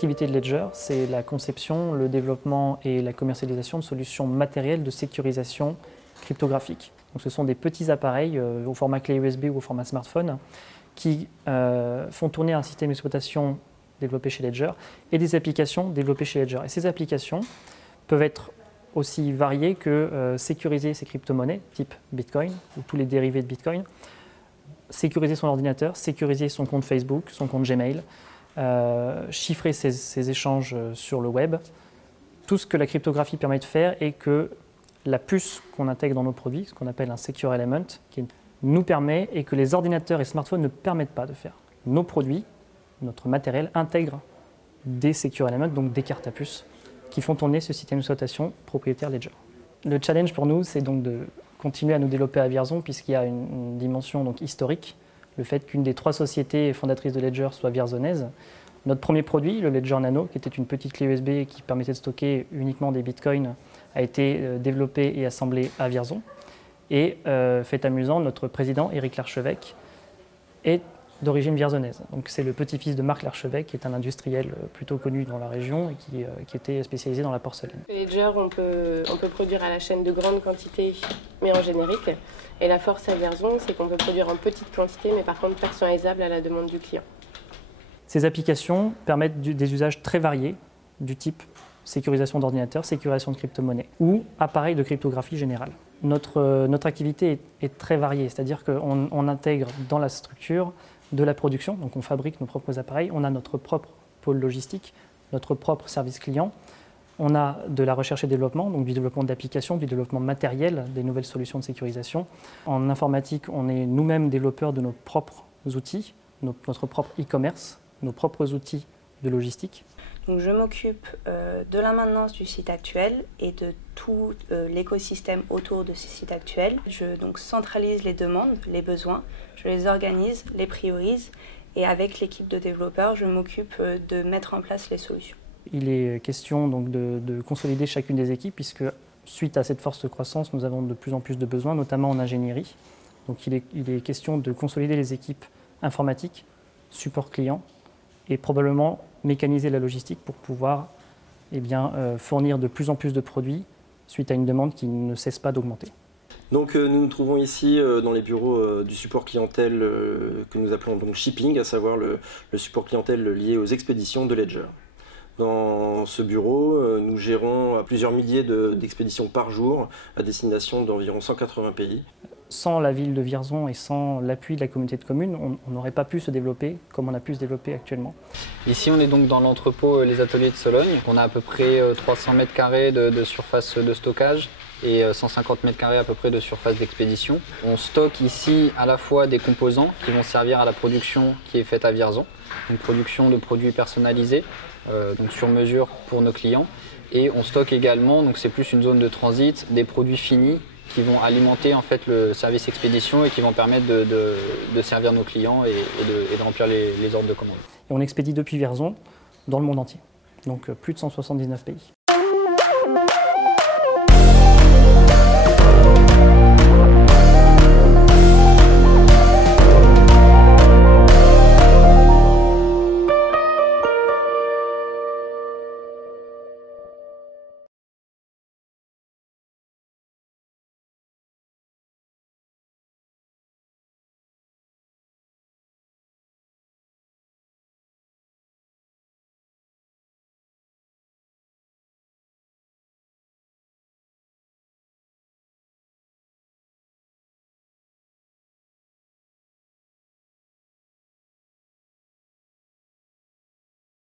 L'activité de Ledger, c'est la conception, le développement et la commercialisation de solutions matérielles de sécurisation cryptographique. Donc, ce sont des petits appareils au format clé USB ou au format smartphone qui font tourner un système d'exploitation développé chez Ledger et des applications développées chez Ledger. Et ces applications peuvent être aussi variées que sécuriser ses crypto-monnaies, type Bitcoin ou tous les dérivés de Bitcoin, sécuriser son ordinateur, sécuriser son compte Facebook, son compte Gmail, chiffrer ses échanges sur le web. Tout ce que la cryptographie permet de faire est que la puce qu'on intègre dans nos produits, ce qu'on appelle un Secure Element, qui nous permet et que les ordinateurs et smartphones ne permettent pas de faire. Nos produits, notre matériel intègre des Secure Elements, donc des cartes à puce, qui font tourner ce système d'exploitation propriétaire Ledger. Le challenge pour nous, c'est donc de continuer à nous développer à Vierzon, puisqu'il y a une dimension donc historique, le fait qu'une des 3 sociétés fondatrices de Ledger soit vierzonnaise. Notre premier produit, le Ledger Nano, qui était une petite clé USB qui permettait de stocker uniquement des bitcoins, a été développé et assemblé à Vierzon. Et fait amusant, notre président, Éric Larchevêque, est d'origine vierzonnaise. Donc c'est le petit-fils de Marc Larchevêque, qui est un industriel plutôt connu dans la région et qui était spécialisé dans la porcelaine. Ledger, on peut produire à la chaîne de grande quantité, mais en générique. Et la force à Vierzon, c'est qu'on peut produire en petite quantité, mais par contre personnalisable à la demande du client. Ces applications permettent des usages très variés, du type sécurisation d'ordinateur, sécurisation de crypto-monnaies ou appareils de cryptographie générale. Notre activité est très variée, c'est-à-dire qu'on intègre dans la structure de la production, donc on fabrique nos propres appareils, on a notre propre pôle logistique, notre propre service client, on a de la recherche et développement, donc du développement d'applications, du développement matériel, des nouvelles solutions de sécurisation. En informatique, on est nous-mêmes développeurs de nos propres outils, notre propre e-commerce, nos propres outils de logistique. Donc je m'occupe de la maintenance du site actuel et de tout l'écosystème autour de ce site actuel. Je donc centralise les demandes, les besoins, je les organise, les priorise et avec l'équipe de développeurs, je m'occupe de mettre en place les solutions. Il est question donc de consolider chacune des équipes puisque suite à cette force de croissance, nous avons de plus en plus de besoins, notamment en ingénierie. Donc il est question de consolider les équipes informatiques, support client et probablement mécaniser la logistique pour pouvoir fournir de plus en plus de produits suite à une demande qui ne cesse pas d'augmenter. Donc nous nous trouvons ici dans les bureaux du support clientèle que nous appelons donc shipping, à savoir le support clientèle lié aux expéditions de Ledger. Dans ce bureau, nous gérons plusieurs milliers d'expéditions par jour à destination d'environ 180 pays. Sans la ville de Vierzon et sans l'appui de la communauté de communes, on n'aurait pas pu se développer comme on a pu se développer actuellement. Ici, on est donc dans l'entrepôt Les Ateliers de Sologne. On a à peu près 300 mètres carrés de surface de stockage et 150 mètres carrés à peu près de surface d'expédition. On stocke ici à la fois des composants qui vont servir à la production qui est faite à Vierzon, une production de produits personnalisés, donc sur mesure pour nos clients. Et on stocke également, donc c'est plus une zone de transit, des produits finis qui vont alimenter en fait le service expédition et qui vont permettre de servir nos clients et de remplir les ordres de commande. Et on expédie depuis Vierzon dans le monde entier, donc plus de 179 pays.